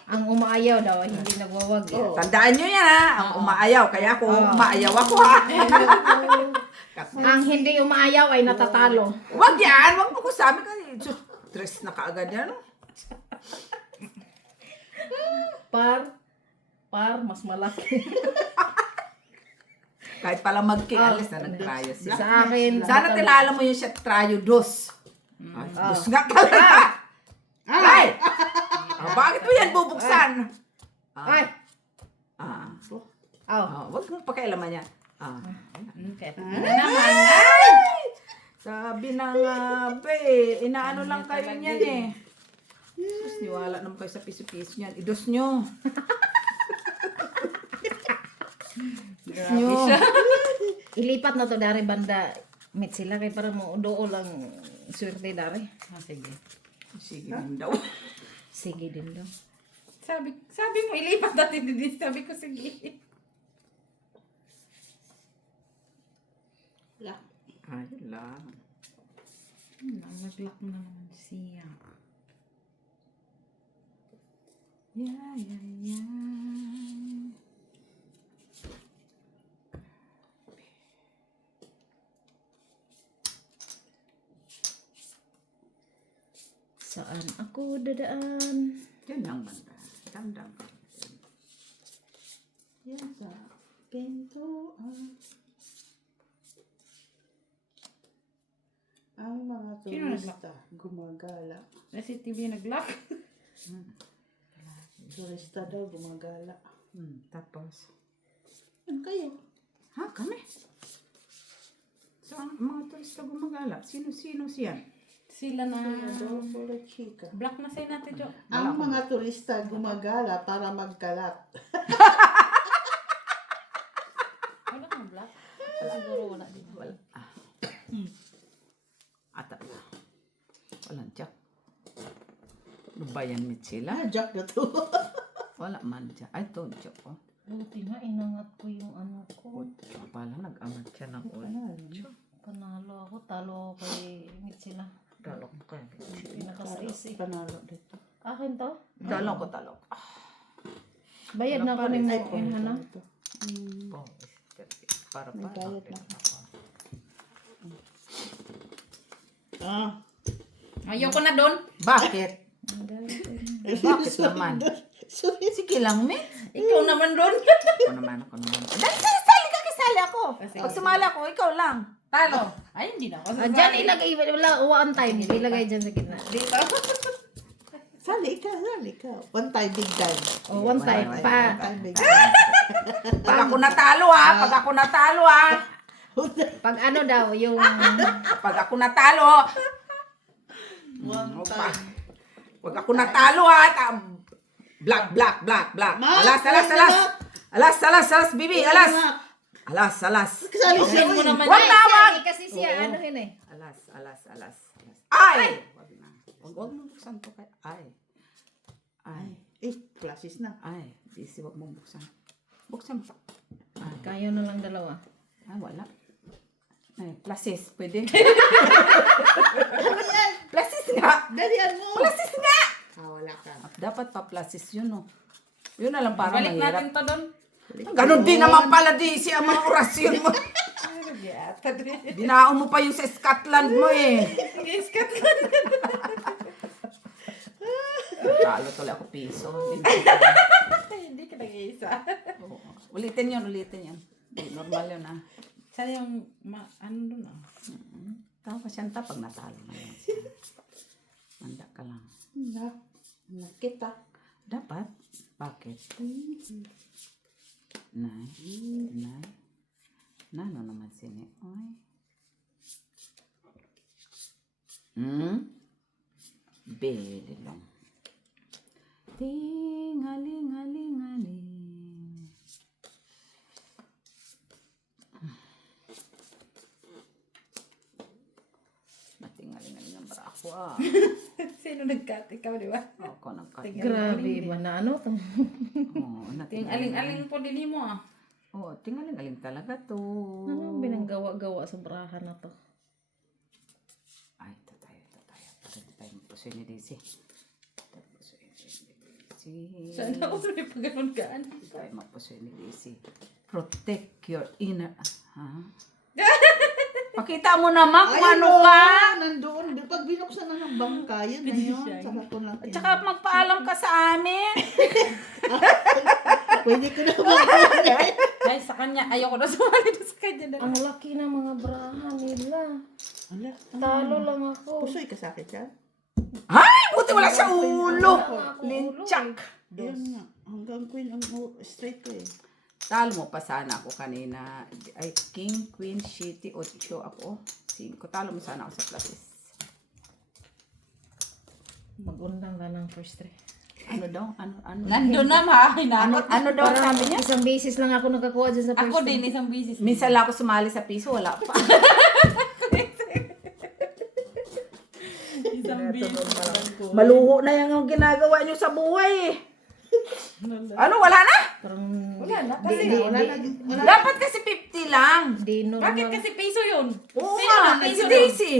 Ang umaayaw daw, hindi nagwawag. Oh. Tandaan niyo yan ha. Ang umaayaw. Kaya ako umaayaw ako ha. Ang hindi umaayaw ay natatalo. Wag yan. Wag mo ko sabi kasi. Stress na kaagad yan. No? Mas malaki. Kahit pala mag-king-alis na nag-trayo siya. Sa akin, Sana tinalo mo yung siya trayo dos. Ay, dos nga talaga. Ay! Bakit mo yan bubuksan? Ay! Wag mo pakialaman yan. Okay. Na naman. Ay! Sabi na nga, be, inaano lang kayo niyan eh. Sus, niwala naman kayo sa piso-piso niyan. Idos nyo. nyo. Ilipat na to dari banda. Met sila kay para mo doo lang swerte dari. Sige. Sige din daw. Sige din daw. Sabi mo, ilipat natin din. Sabi ko, sige. Wala. Ay, lang. Nag-lock na naman siya. Yeah. Saan ako dadaan? Yan lang banda. Damdam ka. Yan sa pintuan. Ang mga Sino turista gumagala. Na si TV nag-lock. Turista daw gumagala. Tapos. Ano kayo? Ha? Kami? Saan mga turista gumagala? Sino siya? Sila na. Adolfo La Chica. Black na sa'yo natin, Jo. Ang mga turista gumagala para magkalat. Wala kang black. Siguro wala din. Wala. Ata na. Walang Jack. Ano ba yan, Mitsila? Jack na to. Wala man Jack. Ay, to Jack. Oh. Buti nga inangat ko yung ano ko. Pala, nag-amat siya ng Panalo ako, talo ako kay Met sila. Talok ka. Pinakasaisi. Panalo dito. Akin to? Talok. Bayad na ako ng hana. Oh, para May pa. bayad na. Ayoko na doon. Bakit? Bakit naman? Sige lang, me. Ikaw naman doon. Ako naman. Kasali ako. Pag sumali ako, ikaw lang. Talo. Ay, hindi na ako. Diyan ilagay, wala one time. Ilagay dyan sa gitna. Dito. Sali ka. One time, big time. Oh, one time. One time, big time. Pag ako natalo ha. Pag ano daw, yung... Pag ako natalo. One time. Pag ako natalo ha. Black. Alas, bibi, alas. Kasali siya mo naman. Wag na, wag. Kasi siya, ano yun eh. Alas. Ay! Wag mo buksan to kay. Ay. Classes na. Ay. Easy, wag mo buksan. Buksan mo. Kayo na lang dalawa. Ay, wala. Ay, plasis. Pwede. Plasis nga. Dalian mo. Plasis nga. Wala ka. Dapat pa plasis yun, no. Yun na lang parang Balik mahirap. natin to doon. Ganon din naman pala di siya mga orasyon mo. Yeah, tadri. Dinao mo pa yung sa Scotland mo eh. Guys, kat. Talo tuloy ako piso. Hindi ka nag-iisa. Oo. Ulitin yun. Di, normal yun ah. Sana yung, ano dun ah. Tama siyang pag natalo na yan. Manda ka lang. Nakita. Dapat. Bakit? Nay. Nano naman sini. Ay. Bili lang. Tingaling-aling-aling. Matingaling-aling ang brako ah. Sino nag-cut? Ikaw, di ba? Ako nagkat. Grabe, iba na ano to. Oo, Ting aling-aling po din mo ah. Oo, tingaling-aling talaga to. Ano binanggawa-gawa sa brahan na to? Ay, ito tayo. Parang tayo magpusoy ni Daisy. Sana ako may pagano'n kaan. Tayo magpusoy ni Daisy. Protect your inner... Ha? Pakita mo naman kung ano ka. Nandoon. Pag binuksan na ng bangka, yun na yun. Saka ko lang. At saka magpaalam ka sa amin. Pwede ko na ba? Ay, sa kanya. Ayoko na sumali doon sa kanya. Ang laki ng mga brahan nila. Ala, Talo lang ako. pusoy ka sa akin siya? Ay, buti wala sa ulo. Linchak. Yun nga. Hanggang queen ang straight ko eh. Talo mo pa sana ako kanina. Ay, king, queen, shitty, 8 ako. 5. Talo mo sana ako sa pluses. Mag-undang ka ng first three. Ano daw? Ano? Nandun na ma. Ano daw ang sabi niya? Isang beses lang ako nakakuha dyan sa first Ako three. din, isang business. Minsan lang ako sumali sa piso, wala pa. Isang business. Maluho na yung ginagawa niyo sa buhay. Ano, wala na? Parang Wala na. Kasi, Dapat kasi 50 lang. di normal. bakit kasi piso yun? Oo Sino nga, na si piso Daisy.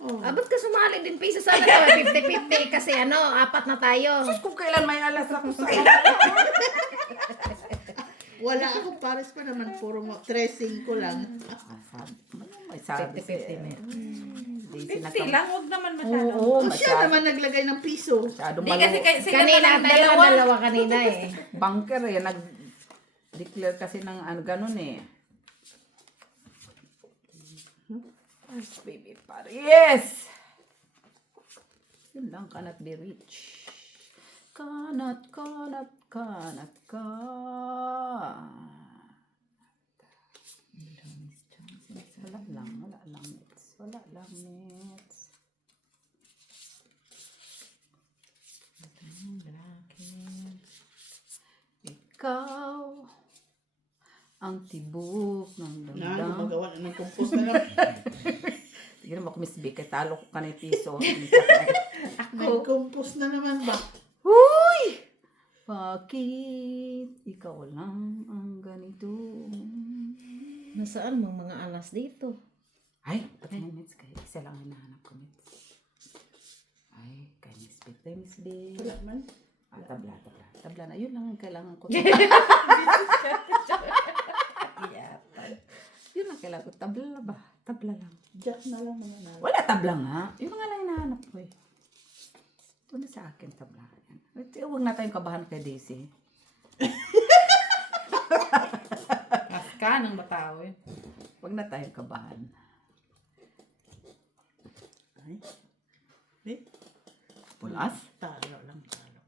Ba't ka sumali din piso sana ka 50-50 kasi ano, apat na tayo. Kung kailan may alas ako sa Wala akong pares pa naman. Puro 3-5 ko lang. May sabi 50-50 na. Daisy na 50 lang, huwag naman masyado. Oo, O siya naman naglagay ng piso. masyadong Hindi kasi maluho. sila Kanina pa ng tayo dalawa. dalawa kanina eh. Bunker eh, nag-declare kasi ng ano, ganun eh. Yes, baby, pare. Yes! Yun lang, cannot be rich. Cannot ka. Wala lang, nets. Ikaw ang tibok ng Na, damdam. gumagawa na ng compose na lang. Tignan mo, Miss Vicky, talo ko ka na yung piso. Nag-compose na naman ba? Huy! Bakit ikaw lang ang ganito? Nasaan mga alas dito? Ay, pati na Miss, kaya isa lang ang hinahanap ko, Miss. Ay, kay Miss Vicky, Miss Vicky. Wala man. Tabla. Tabla na, yun lang ang kailangan ko. Yun lang kailangan ko. Tabla ba? Tabla lang. Jack na lang mga nalo. Wala tabla nga. Yun nga lang hinahanap ko eh. Ito na sa akin tabla. Huwag na tayong kabahan kay Daisy. Mas ka ng batao eh. Huwag na tayong kabahan. Ay. Eh, Pulas? talo lang, talo.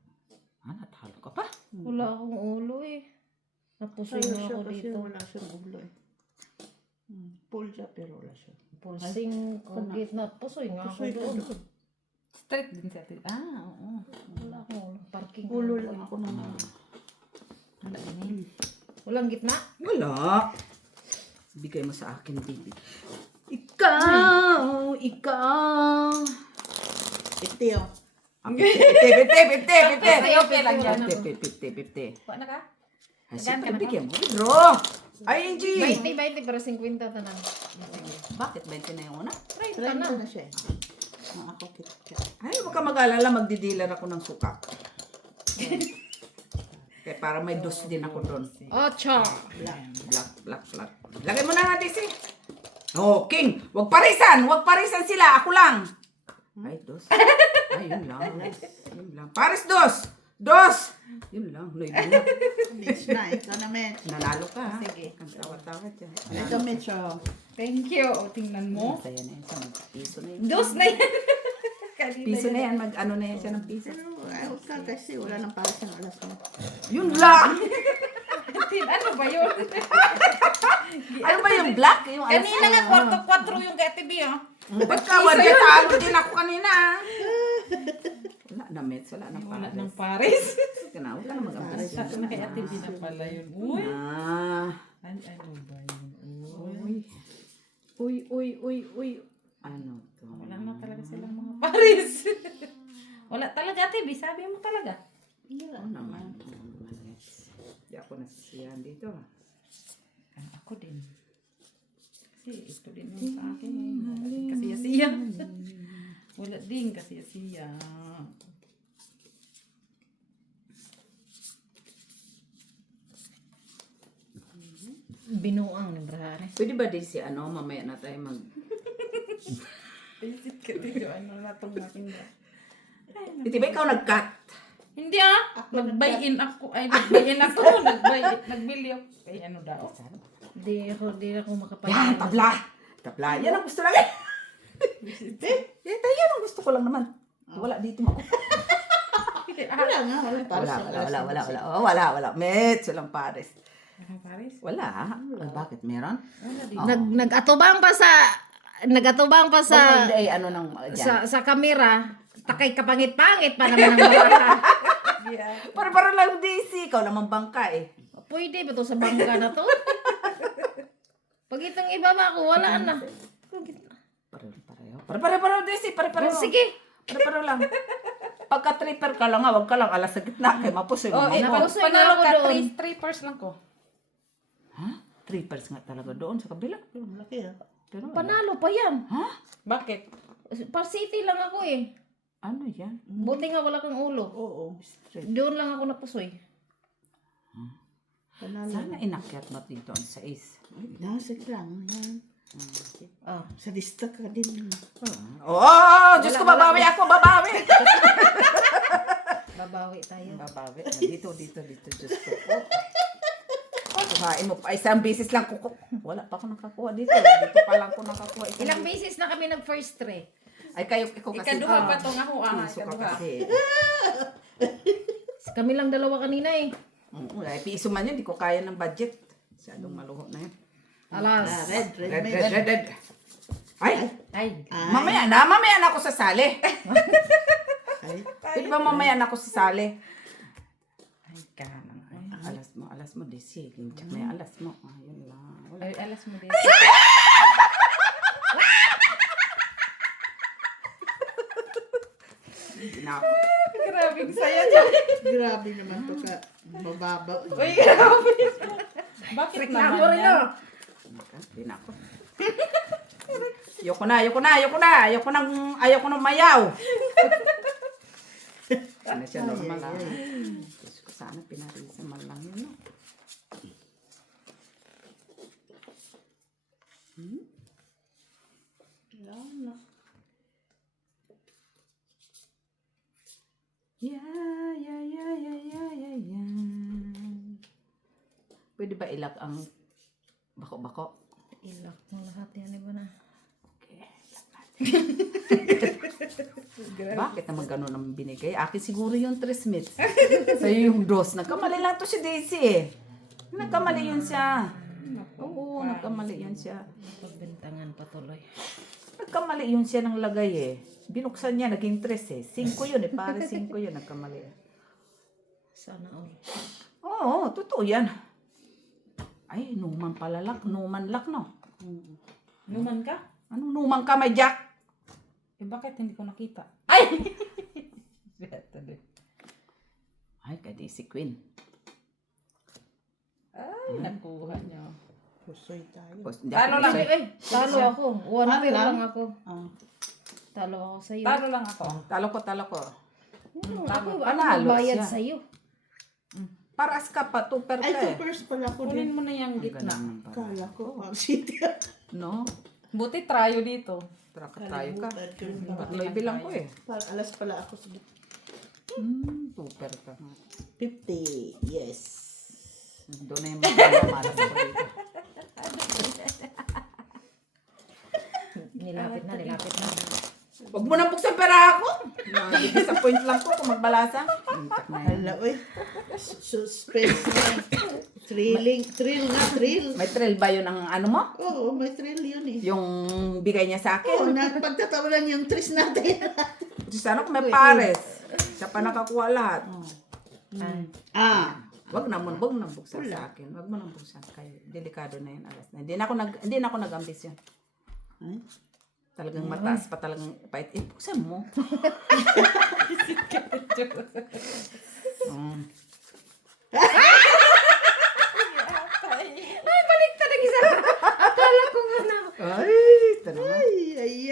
Natalo ka pa. Wala akong ulo eh. Napusoy Talo na siya ako kasi dito. wala siyang ulo eh. Pull siya pero wala siya. Pulsing ang gitna. Pusoy nga ako Pusoy ko doon. doon. Straight din sa atin. Oo. Wala akong ulo. Parking. Ulo lang ako naman. Walang gitna? Wala. Bigay mo sa akin, baby. Ikaw. Iti oh. 50. Okay lang yan. 50. Kuha na ka? Ay, siyempre, bigyan mo. Draw. Ay, Angie. 20 pero 50 tanan. Bakit 20 na yung una? Try ko na siya eh. Ako kita. Ay, huwag ka mag-alala. Magdi-dealer ako ng suka. Kaya para may dos din ako doon. Ocho. Black. Lagay mo na nga, Daisy. Oh, king! Wag parisan! Wag parisan sila! Ako lang! Ay, dos. Ay, yun lang. Yun lang. Paris, dos! Dos! Yun lang. Noy na. Mitch na, ikaw na Mitch. Nanalo ka, ha? Sige. Ang tawad-tawad yan. Ito Mitch, oh. Thank you. O, tingnan mo. Masaya na yan siya. Piso na yan. Dos na yan. Kanina Piso yun. na yan. Mag-ano na yan siya ng piso. Pero, ayaw ka kasi wala nang para sa alas mo. Yun lang! Ano ba yun? Ano ba yung black? Yung alas Kanina nga, kwarto-kwatro yung kay Ate B, oh. Ba't ka? Wadya talo din ako kanina. Wala na, Mets. Wala na Wala Paris. ng Paris. Huwag ka na mag-ampis. Sa na kay Ate B na pala yun. Uy. Ah. Ano ba yun? Uy. Uy. Ano to? Wala na talaga silang mga Paris. Wala talaga, Ate B. Sabi mo talaga. Oo naman. Mets. Di ako nasisiyahan dito. Ako din. Kasi ito din yung sa akin. Wala din kasiyasiya. Wala din kasiyasiya. Binuang ni Brahare. Pwede ba din si ano? Mamaya na tayo mag... Visit ka dito. Ano na itong aking ba? Di ba ikaw nag-cut? Hindi nag-buy-in ako. Ay, nag-buy-in ako. Nagbili ako. Ay, ano daw? Di ako makapag- Yan, tabla! Tabla. Yan ang gusto namin. Yan ang gusto ko lang naman. Wala dito mo. Wala nga, wala para sa alas. Wala. Mets, walang Paris. Walang Paris? Wala. Bakit? Meron? Wala din. Nag-atubang pa sa Ay, ano nang dyan? sa kamera. Takay kapangit-pangit pa naman ang baraha. Para lang DC. Ikaw naman bangka eh. Pwede ba to sa bangka na to? Pag itong ibaba ko, wala na. Pareho DC. Pareho. Sige. Pareho lang. Pagka tripper ka lang, wag ka lang alas sa gitna. Kaya mapusoy mo. Napapusoy na Panalo ako ka, doon. 3 pairs lang ko. Ha? Trippers nga talaga doon sa kabila. Malaki, ah. Pero, Panalo pa yan. ha? Bakit? Par City lang ako eh. Ano yan? Buti nga wala kang ulo. Oo. Straight. Doon lang ako napusoy. Panalo. Sana inakyat mo dito ang 6. Nasa lang, yan. Ah. Sa dista ka din. Oh, Diyos ko, babawi ako, babawi. Babawi tayo. Babawi. Dito, Diyos ko. Kuhain mo pa. Isang beses lang kuko. Wala pa ako nakakuha dito. Dito pa lang ako nakakuha. Ilang beses na kami nag-first tray. Ay, ikaw kasi. Ikaduha pa to nga ho. Piso ka Ikaduha. kasi. Kami lang dalawa kanina eh. Ay, piso man yun. Di ko kaya ng budget. Masyadong maluho na yun. Alas. Red. Red. Ay, Ay. mamaya na ako sasali. Ay, Pwede ba mamaya na ako sasali? Ay, kanang. Alas mo, Desi. Check na yung alas mo. Yun lang. Wala. Ay, alas mo din. Hindi na ako. Grabing saya niya. grabe naman to ka. Mababaw. Uy, grabe. Bakit Reklamo naman rin yan? oh. Hindi na ako. Ayoko nang mayaw. Sana siya normal lang. Diyos ko, sana pinarisa man lang yun. No? Yan. Yeah. Pwede ba ilak ang bako-bako? Ilak mo lahat yan, iba na. Okay, ilak natin. Bakit naman ganun ang binigay? Akin siguro yung 3 Smiths. Sa'yo yung dos. Nagkamali lang to si Daisy eh. Nagkamali yun siya. Oo, nagkamali yun siya. Pagbintangan patuloy. Nagkamali yun siya ng lagay eh. Binuksan niya, naging 3 eh. 5 yun eh, pare 5 yun, nagkamali. Sana all. Oo, totoo yan. Ay, numan palalak, numan lak no. Numan ka? Anong numan ka, may jack? Eh, bakit hindi ko nakita? Ay! Ay, kadi si Queen. Ay, nakuha niya. Pusoy tayo. Talo lang. Ay, talo ako. One pair lang? lang ako. Ah. Talo ako sa'yo. Talo lang ako. Talo ko. Ako, Panalo bayad siya. sa'yo. Paras ka pa, 2 per ka Ay, eh. two pairs pala ko Kunin din. mo na yung gitna. Kala ko, Pang City. No? Buti trayo dito. Traka tayo ka. Kalimutan ko yung Tatlo bilang ko eh. Alas pala ako sa Super ka nga. 50. Yes. Doon na yung mga malas ko dito. Nilapit na. Huwag mo nang buksan pera ako. Disappoint lang ko kung magbalasa. Intak na yan. Hala, uy. Suspense na. Thrill nga, thrill. May trail ba yun ang ano mo? Oo, may thrill yun eh. Yung bigay niya sa akin? Oo, pagtatawanan yung tris natin. Sana kung may pares. Siya pa nakakuha lahat. Wag na buksan sa akin. Wag mo nang buksan. Kaya delikado na yan. Alas na. Hindi na ako nag-ambisyon. Ay? Talagang mataas pa talagang pait. Buksan mo. Ay, tanong na.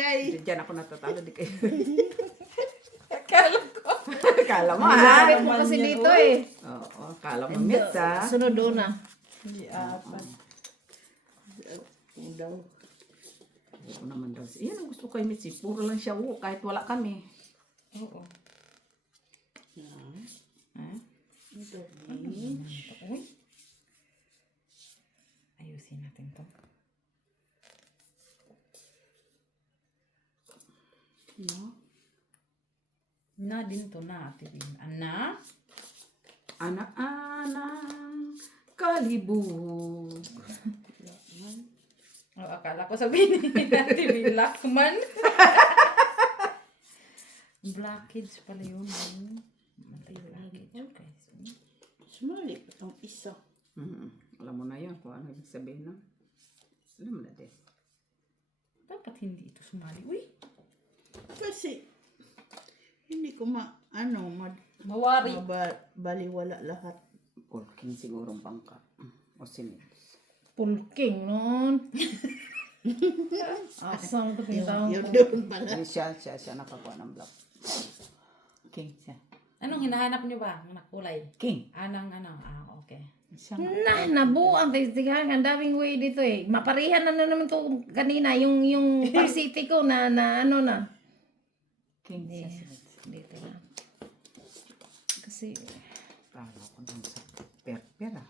Ay. Diyan ako natatalo. Di kayo. Akala ko. Kala mo ha? Nilapit mo kasi dito eh. Oo, kala mo mits ha? Sunod doon na. Hindi apat. Daw. Ako naman daw. Yan ang gusto ko kay Mitzi. Puro lang siya. Kahit wala kami. Oo. Ha? Uy. Ayusin natin to. No? Na din to na, Ate Bin. Ana? Ana-anang kalibog. Oh, akala ko sabihin ni Ate Bin, Lakman. Blockage pala yun. Matay blockage, guys. Sumali ang isa. Alam mo na yun kung ano ibig sabihin nun. Alam mo na din. Dapat hindi ito sumali. Uy! Kasi, hindi ko Mawari. baliwala lahat. Porking sigurong pangka. O sinils. Pulking nun. Asang ito pinitawang Yun doon pala. Siya nakakuha ng block. King siya. Anong hinahanap niyo ba? Ang kulay? King. Anang okay. Siya nabuang tistigan. Ang daming way dito eh. Maparihan na naman to kanina. Yung City ko na ano na. King siya. Dito na. Kasi, Talo ko dun sa pera.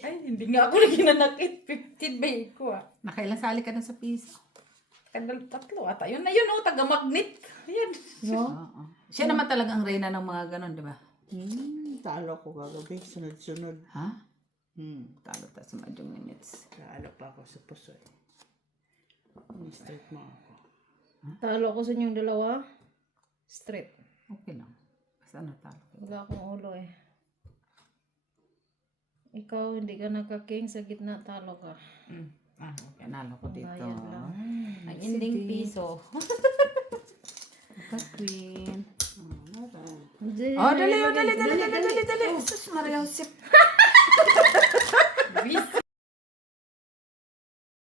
Ay, hindi nga ako naginanakit. 15 ba ko Nakailang sali ka na sa piso? Tatlo ata. Yun na yun, taga-magnet. Yan. Oo. Siya naman talaga ang reyna ng mga ganon, di ba? Talo ko kagabi. Sunod-sunod. Ha? Talo tayo sa madyong minutes. Talo pa ako sa puso eh. Straight mo ako. talo ko sa inyong dalawa. Straight. Okay lang. Basta natalo. Wala akong ulo eh. Ikaw, hindi ka nagka-king sa gitna, talo ka. Okay. Nalo ko dito. Bayad lang. Ang ending piso. Queen. Hindi. Oh, dali. Sus, Maria Josep. Piso.